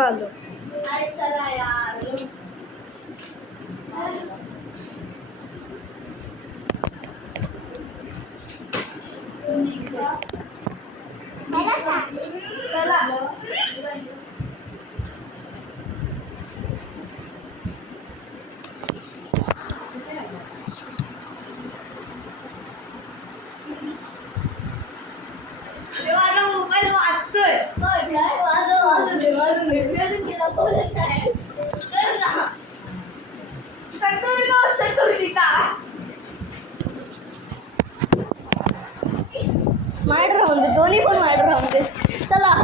थांबा आलो. अरे चला यार. चला. माझा मोबाईल वाजतोय. वाजव कर ना. माड राहून दे, दोन्ही पण माड राहून दे. चला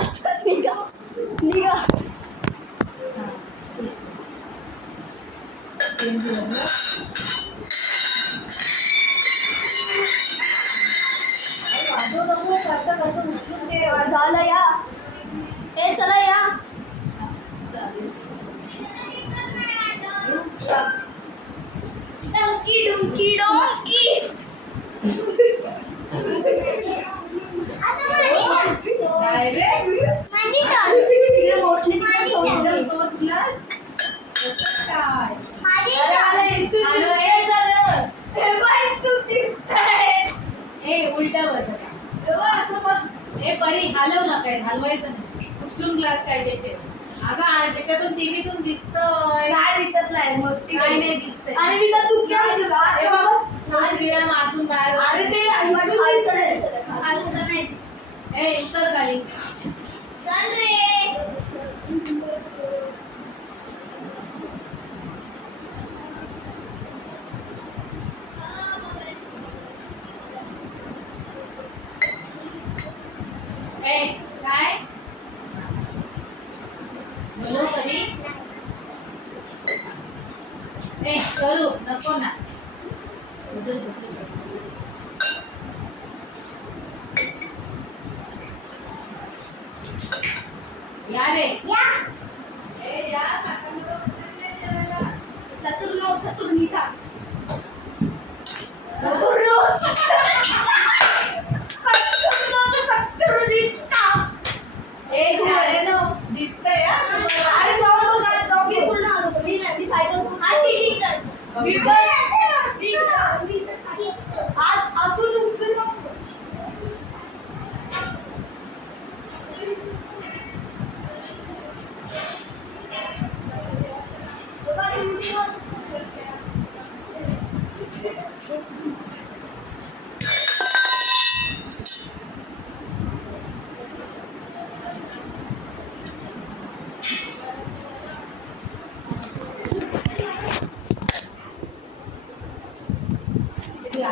निघा. झालं या. ए चला या. Donkey donkey donkey. उलटा बस परी हलव ना, काय हलवायचं नाही. उचलून ग्लास काय ते अगं त्याच्यातून टीव्हीतून दिसतोय. काय दिसत नाही. मस्ती काय नाही दिसतंय. अरे मी तर तू काय श्रीराम आतून बाहेर. अरे ते खालचं नाही. उतर खाली. चल रे. काय बोलो परी. करू नको ना. या रे या. सतुर्निता. दिसतंय. अरे जाऊ मी पूर्ण आलो. मी सायकल.